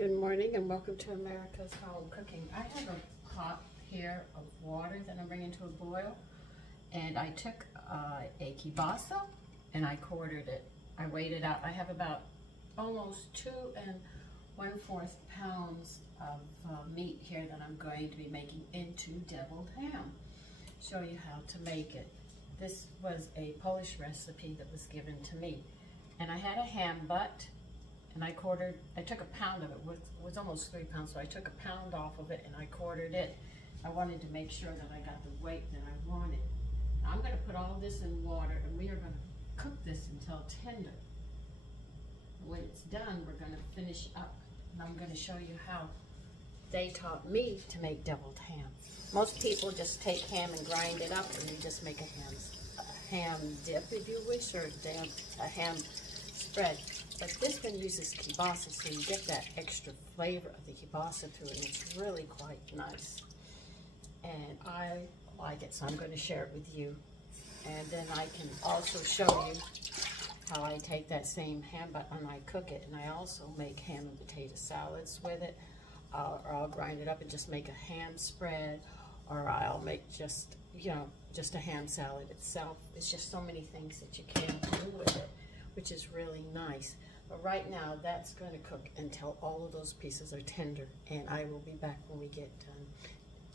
Good morning and welcome to America's Home Cooking. I have a pot here of water that I'm bringing to a boil, and I took a kielbasa and I quartered it. I weighed it out. I have about almost 2 1/4 pounds of meat here that I'm going to be making into deviled ham. Show you how to make it. This was a Polish recipe that was given to me, and I had a ham butt. And I took a pound of it. It was almost 3 pounds, so I took a pound off of it and I quartered it. I wanted to make sure that I got the weight that I wanted. Now I'm going to put all this in water and we are going to cook this until tender. When it's done, we're going to finish up. And I'm going to show you how they taught me to make deviled ham. Most people just take ham and grind it up and you just make a ham dip, if you wish, or a ham spread. But this one uses kielbasa, so you get that extra flavor of the kielbasa through it, and it's really quite nice. And I like it, so I'm going to share it with you. And then I can also show you how I take that same ham butt and I cook it. And I also make ham and potato salads with it, or I'll grind it up and just make a ham spread, or I'll make just a ham salad itself. It's just so many things that you can do with it, which is really nice. But right now, that's going to cook until all of those pieces are tender, and I will be back when we get done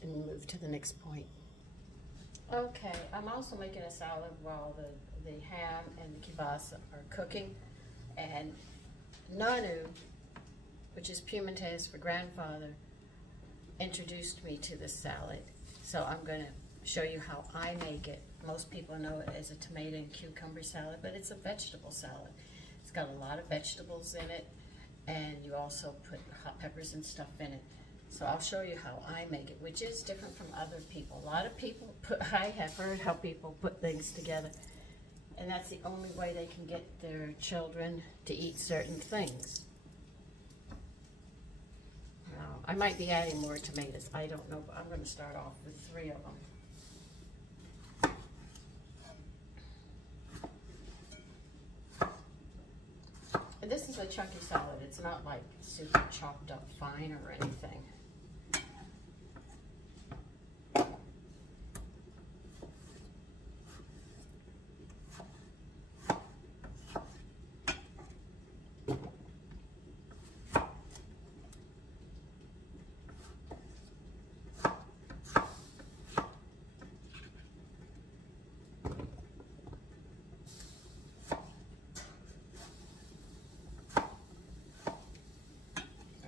and move to the next point. Okay, I'm also making a salad while the ham and the kielbasa are cooking, and Nanu, which is Piemontese for grandfather, introduced me to this salad. So I'm going to show you how I make it. Most people know it as a tomato and cucumber salad, but it's a vegetable salad. It's got a lot of vegetables in it, and you also put hot peppers and stuff in it. So I'll show you how I make it, which is different from other people. A lot of people I have heard how people put things together, and that's the only way they can get their children to eat certain things. Now, I might be adding more tomatoes, I don't know, but I'm going to start off with 3 of them. And this is a chunky salad. It's not like super chopped up fine or anything.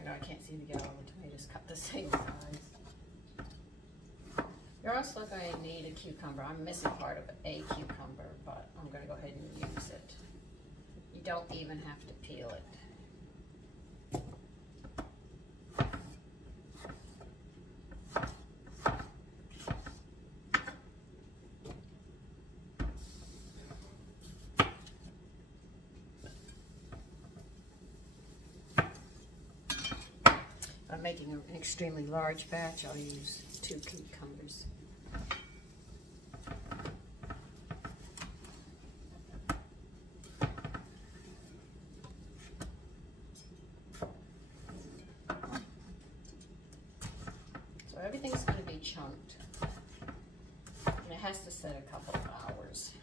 I can't seem to get all the tomatoes cut the same size. You're also going to need a cucumber. I'm missing part of a cucumber, but I'm going to go ahead and use it. You don't even have to peel it. I'm making an extremely large batch. I'll use 2 cucumbers. So everything's going to be chunked, and it has to set a couple of hours.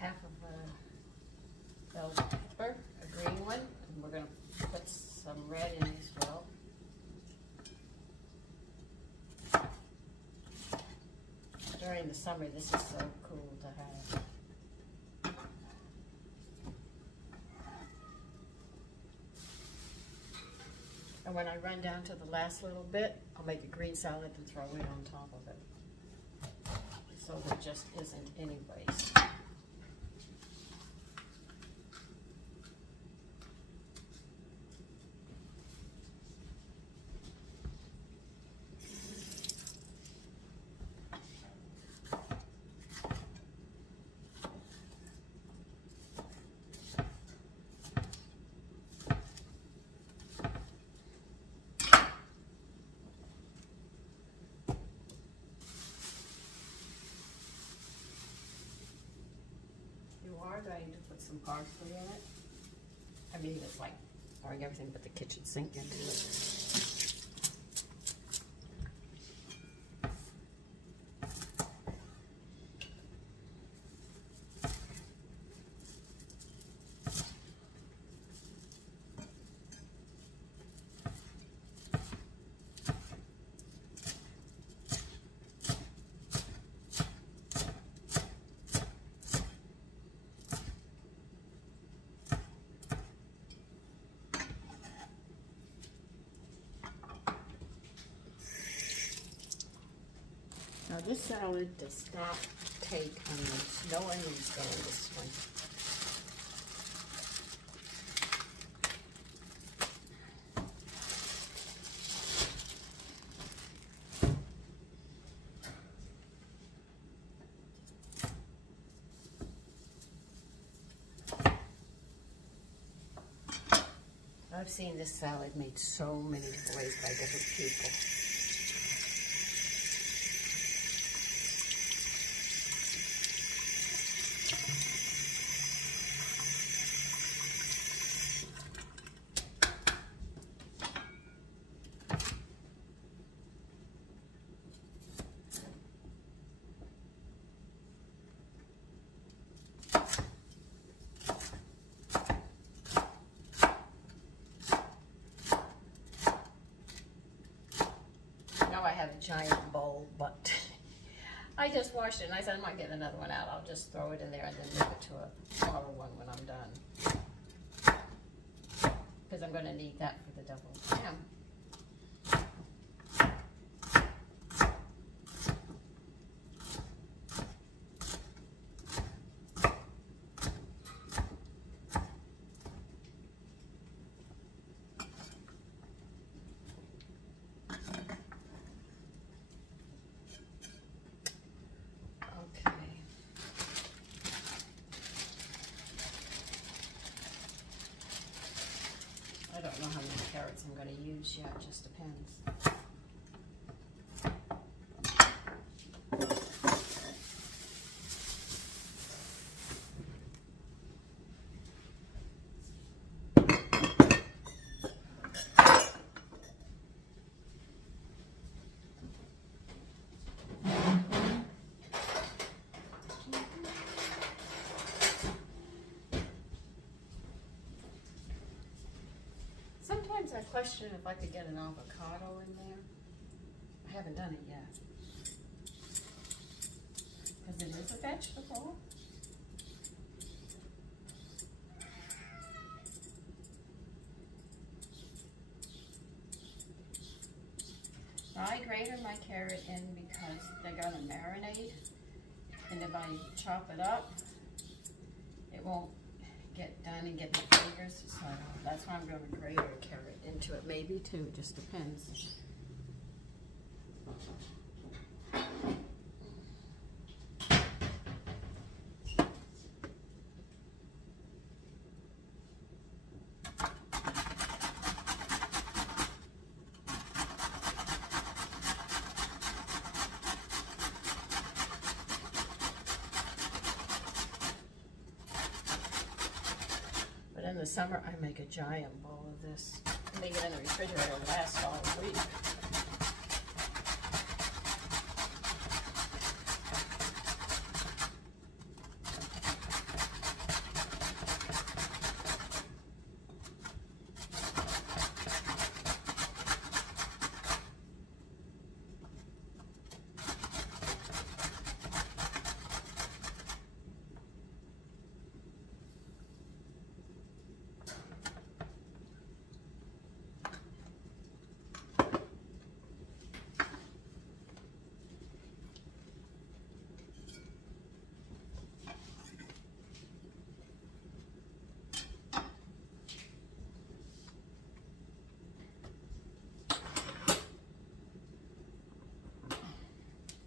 Half of a bell pepper, a green one, and we're going to put some red in as well. During the summer, this is so cool to have. And when I run down to the last little bit, I'll make a green salad and throw it on top of it, so there just isn't any waste. that I need to put some parsley in it. I mean, it's like throwing everything but the kitchen sink into it. Now this salad does not take onions. No onions go in this one. I've seen this salad made so many different ways by different people. I have a giant bowl, but I just washed it and I said I might get another one out. I'll just throw it in there and then move it to a smaller one when I'm done. Because I'm going to need that for the double ham. I don't know how many carrots I'm going to use yet, it just depends. Sometimes I question if I could get an avocado in there. I haven't done it yet. Because it is a vegetable. I grated my carrot in because they're going to marinate. And if I chop it up, it won't get done and get the flavors, so that's why I'm going to grate a carrot into it. Maybe too, it just depends. In the summer, I make a giant bowl of this. Leave it in the refrigerator, it'll last all week.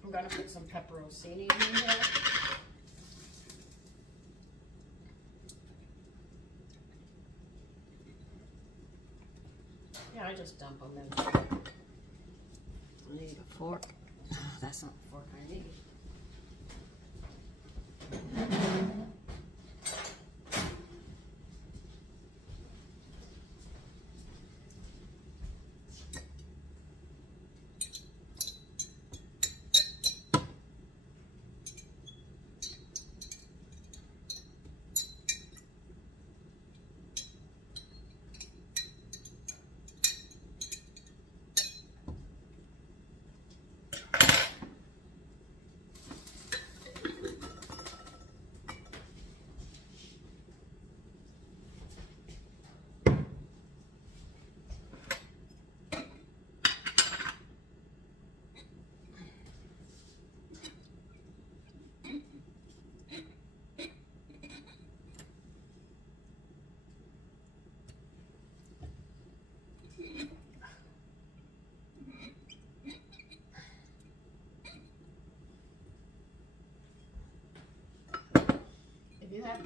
I'm going to put some pepperoncini in here. Yeah, I just dump them in. I need a fork. Oh, that's not the fork I need.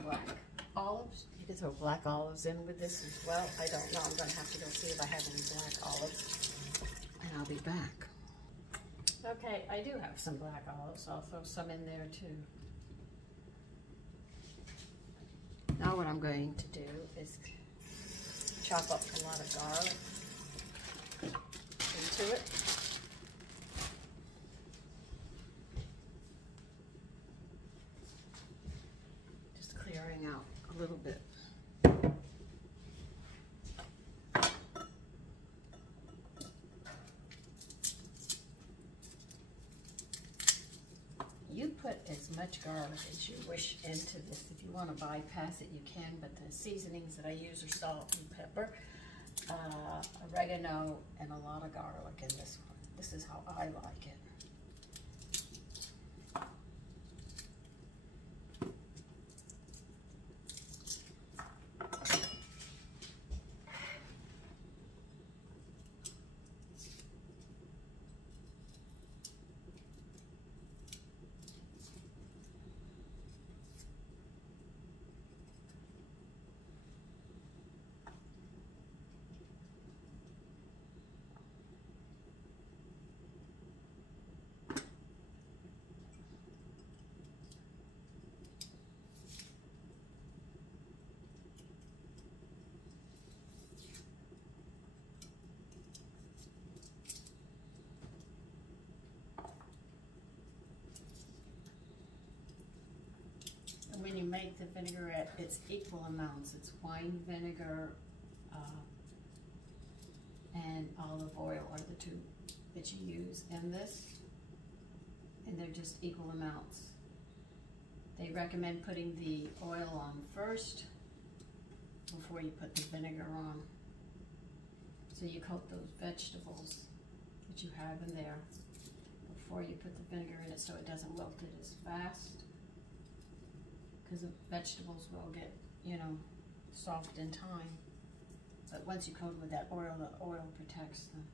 black olives. You can throw black olives in with this as well. I don't know. I'm going to have to go see if I have any black olives. And I'll be back. Okay, I do have some black olives. I'll throw some in there too. Now what I'm going to do is chop up a lot of garlic into it. Just clearing out a little bit. You put as much garlic as you wish into this. If you want to bypass it, you can, but the seasonings that I use are salt and pepper, oregano, and a lot of garlic in this one. This is how I like it. When you make the vinaigrette, it's equal amounts. It's wine vinegar and olive oil are the two that you use in this, and they're just equal amounts. They recommend putting the oil on first before you put the vinegar on. So you coat those vegetables that you have in there before you put the vinegar in it, so it doesn't wilt it as fast. Because the vegetables will get, you know, soft in time. But once you coat it with that oil, the oil protects them.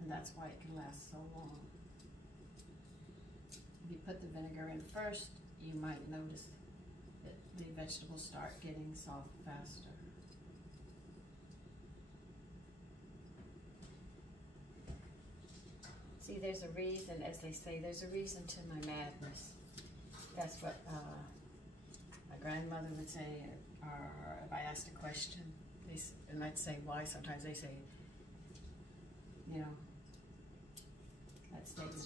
And that's why it can last so long. If you put the vinegar in first, you might notice that the vegetables start getting soft faster. See, there's a reason, as they say, there's a reason to my madness. That's what my grandmother would say, or if I asked a question, and I'd say why, sometimes they say, you know, that statement.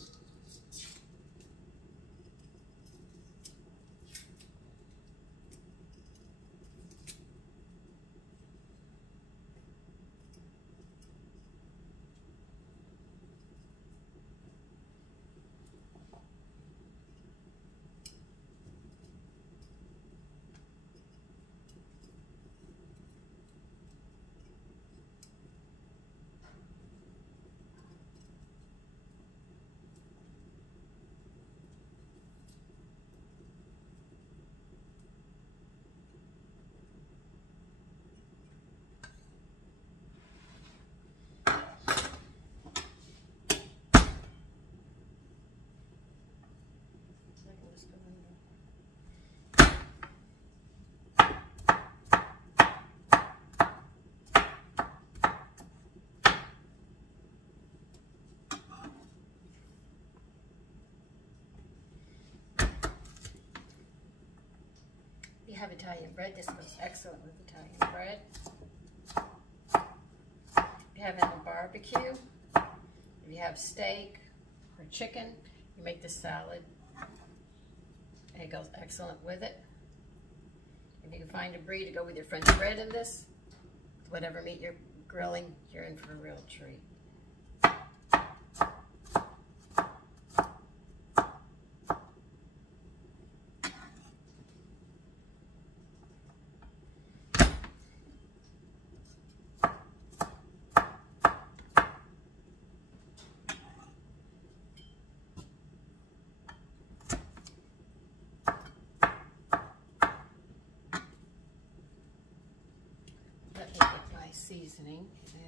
If you have Italian bread, this goes excellent with Italian bread. If you have it in a barbecue, if you have steak or chicken, you make this salad. It goes excellent with it. If you can find a brie to go with your French bread in this, whatever meat you're grilling, you're in for a real treat. Let me get my seasoning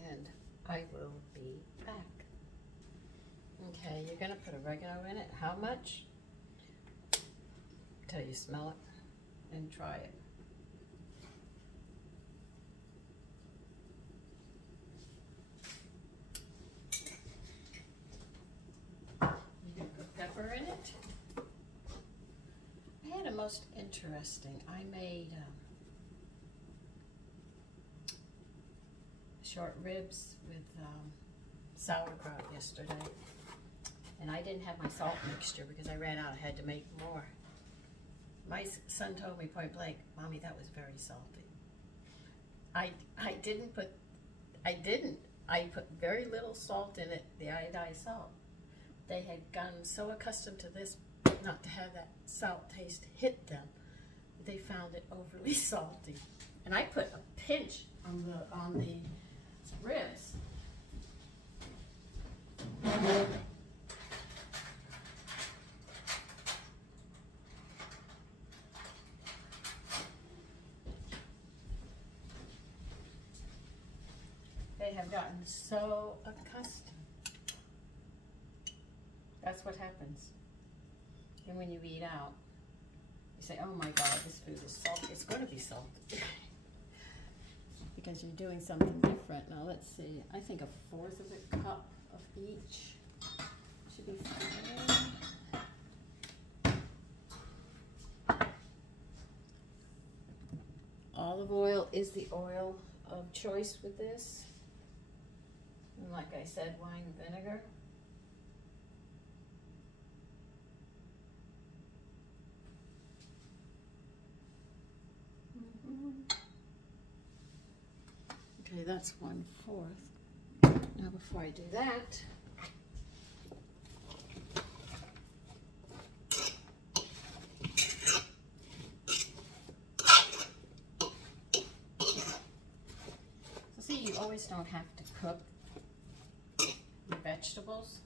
and I will be back. Okay, you're gonna put oregano in it. How much? till you smell it and try it. You can put pepper in it. I had a most interesting, I made short ribs with sauerkraut yesterday. And I didn't have my salt mixture because I ran out. I had to make more. My son told me point blank, "Mommy, that was very salty." I put very little salt in it, the iodized salt. They had gotten so accustomed to this, not to have that salt taste hit them, they found it overly salty. And I put a pinch on the ribs. They have gotten so accustomed. That's what happens. And when you eat out, you say, "Oh my God, this food is salty." It's going to be salty because you're doing something different. Now let's see. I think a fourth of a cup of each should be fine. Olive oil is the oil of choice with this. And like I said, wine vinegar. Okay, that's 1/4. Now before I do that, so see, you always don't have to cook your vegetables.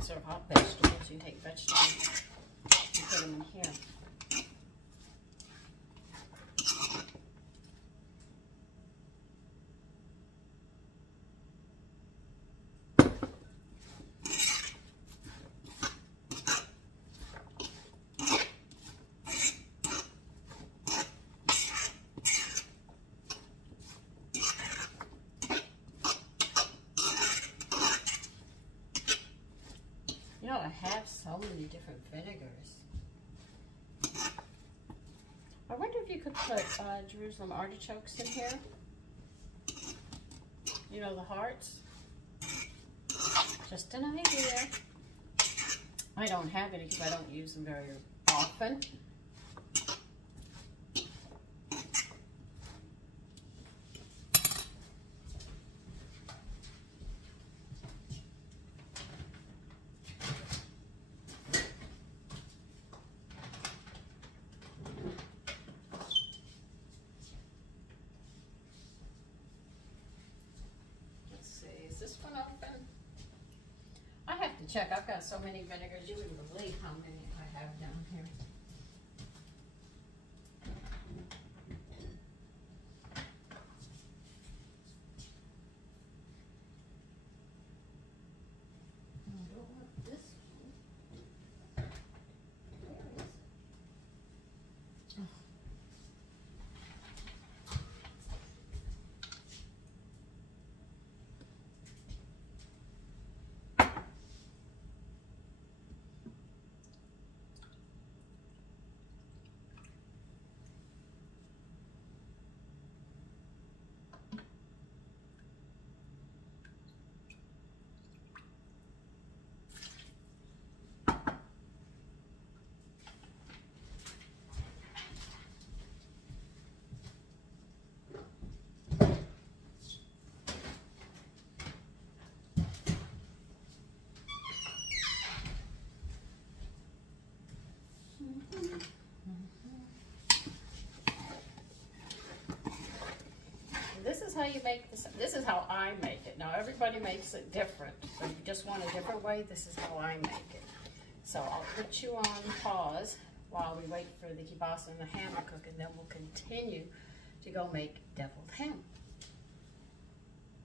Serve hot vegetables. You take vegetables and put them in here. You know, I have so many different vinegars. I wonder if you could put Jerusalem artichokes in here. You know, the hearts. Just an idea. I don't have any because I don't use them very often. Check. I've got so many vinegars, you wouldn't believe how many I have down here. I don't want this one. There it is. Oh. This is how you make this. This is how I make it. Now everybody makes it different. So if you just want a different way, this is how I make it. So I'll put you on pause while we wait for the kielbasa and the ham to cook, and then we'll continue to go make deviled ham.